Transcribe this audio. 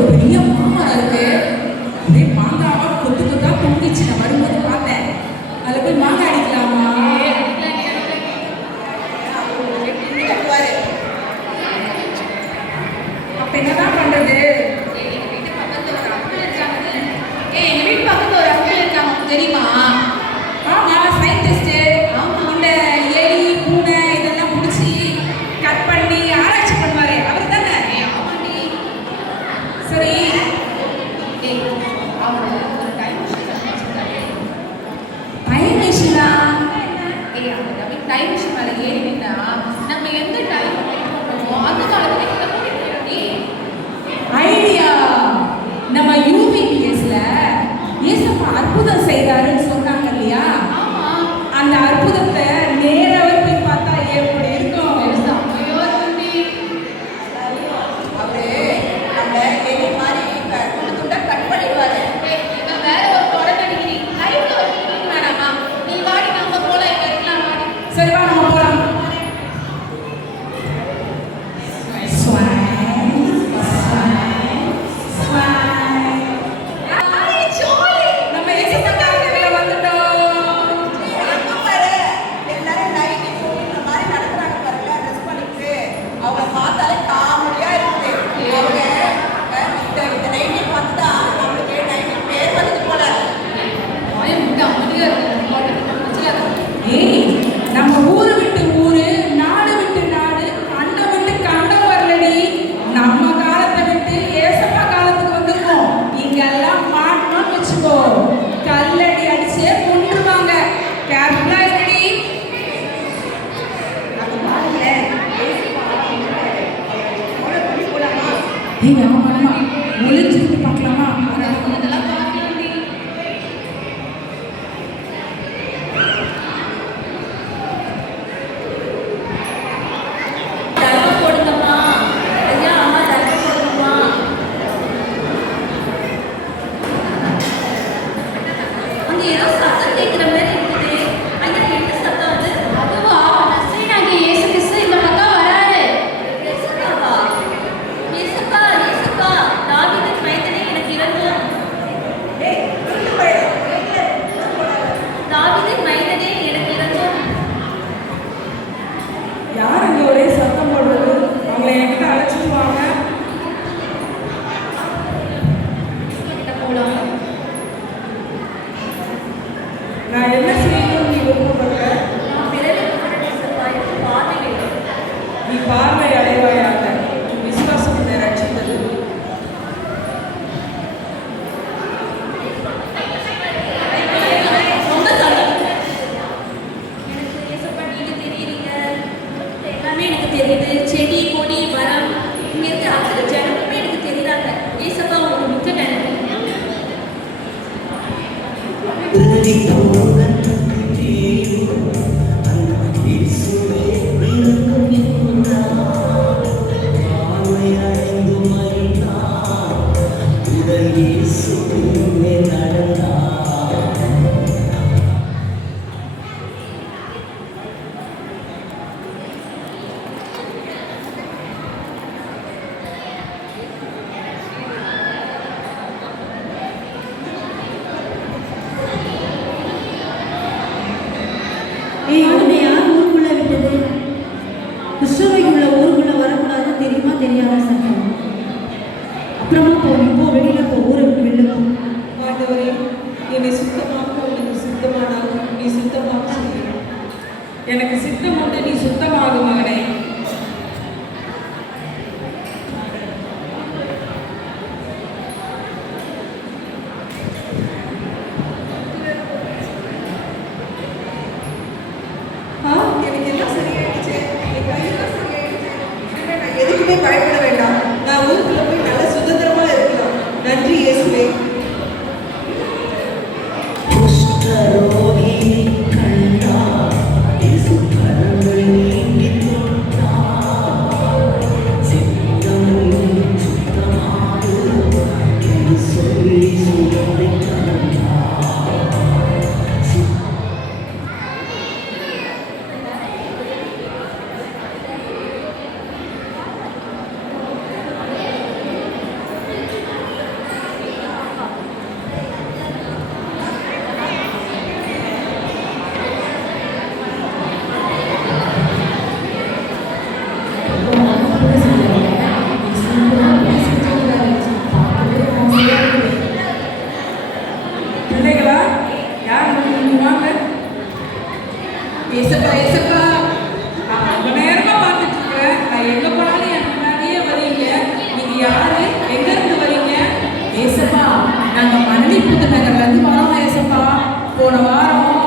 ஒரு பெரிய மாமரம் இருக்கு. அப்படியே மாங்காவா கொத்து கொத்தா தொங்கிச்சு. நான் வரும்போது பார்த்தேன். அதில் போய் மாங்காய் அடிக்கலாமா? அப்ப என்னதான் பண்றது? எங்க வீட்டு பக்கத்துல ஒரு அங்கிள் இருக்காங்க, தெரியுமா? ஆமா, சயின்டிஸ்ட். இந்த எலி பூனை இதெல்லாம் முடிச்சு கட் பண்ணி ஆராய்ச்சி பண்ணுவாரு அவர் தானே? சரி, அவர் ஒரு டைம் மிஷின் வச்சிருக்காரு. டைம் மிஷினா? அந்த டைம் மிஷின் மேலே ஏறினா நம்ம எந்த டைம் பண்றோமோ அந்த காலத்துல ஐடியா. நம்ம யூபிபிஎஸ்ல ஏசப்பா அற்புதம் செய்தாருன்னு சொன்னாங்க இல்லையா? அந்த அற்புதத்தை நேராக போய் பார்த்தா எப்படி இருக்கும்? வேற ஒரு தொடர் அடிக்கிறீங்க. வேணாமா? நீ வாடி, நம்ம போலாம். இங்க இருக்கலாம், வாடி. சரி வா, நம்ம போலாம். நம்ம ஏசப்பா காலத்துல வந்துட்டோம். அவங்க பார்த்தாலே காமெடியா இருக்குது. அவங்க இந்த நைட்டி பார்த்தா நம்மளுக்கு நைட்டி பேர் வந்து போல. அமைதியா இருக்கும். ஏய், நம்ம ஊரை விட்டு ஊரு, நாடு விட்டு நாடு, கண்டம் விட்டு கண்டம் வரலடி. நம்ம காலத்தை விட்டு ஏசப்பா காலத்துக்கு வந்திருக்கோம். இங்கெல்லாம் மாட்டணும்னு வச்சுக்கோ, கல்லடி அடிச்சே கொண்டுருவாங்க. கேர்ஃபுல்லா இருடி. ஏய், ஆமா ஆமா, ஒளிஞ்சிருந்து பார்க்கலாமா? அதெல்லாம் பார்க்கணும். தர்மம் கொடுங்கம்மா. ஐயா, அம்மா தர்மம் கொடுங்கம்மா. அங்க ஏதோ சத்தம் கேட்குற மாதிரி இருக்குது. ஐயா, என்ன சத்தம் அது? அதுவா, நசரேயனாகிய இயேசு கிறிஸ்து இந்த பக்கம் வராரு. இயேசுவா, இயேசுப்பா, இயேசுப்பா, தாவீதின் மைந்தனே எனக்கு இரங்கும். தாவீதின் மைந்தனே எனக்கு இரங்கும். யார் அங்கே ஒரே சத்தம் போடுறது? அவங்களை என்கிட்ட அழைச்சிட்டு வாங்க. கிட்ட போலாம். நான் என்ன செய்யணும் நீ விருப்பப்படுற? நான் பிறரை குற்றப்படுத்தவாய் பார்வை வேண்டும். நீ பார்வை அடைவாயாக. விசுவாசம் உன்னை ரட்சித்தது. ரொம்ப சந்தோஷம். எனக்கு இயேசுப்பா நீங்க தெரியுறீங்க. எல்லாமே எனக்கு தெரியுது. செடி கொடி மரம் இங்க இருக்க அத்தனை ஜனமுமே எனக்கு தெரியுறாங்க. இயேசுப்பா உங்களுக்கு மிக்க நன்றி. உன்னை யார் ஊருக்குள்ள விட்டது? கிறிஸ்துவைக்குள்ள ஊருக்குள்ள வரக்கூடாதுன்னு தெரியுமா தெரியாத சட்டம். அப்புறமா இப்போ வெளியில போ, ஊரை விட்டு வெளில போ. ஆண்டவரே, என்னை சுத்தமாக்க உனக்கு சுத்தமானால் நீ சுத்தமாக செய்ய. எனக்கு சித்தம் உண்டு, நீ சுத்தமாகும் மகனே. எனக்கு எல்லாம் சரியாயிடுச்சு. என் கையெல்லாம் சரியாயிடுச்சு. நான் எதுக்குமே பயப்பட வேண்டாம். நான் ஊருக்குள்ள போய் நல்ல சுதந்திரமா இருக்கலாம். நன்றி இயேசுவே. குஷ்டரோகி கண்டா இயேசு கரங்கள் நீட்டி தொட்டார். புது நகர்ல இருந்து வரோம் ஏசப்பா. போன வாரம்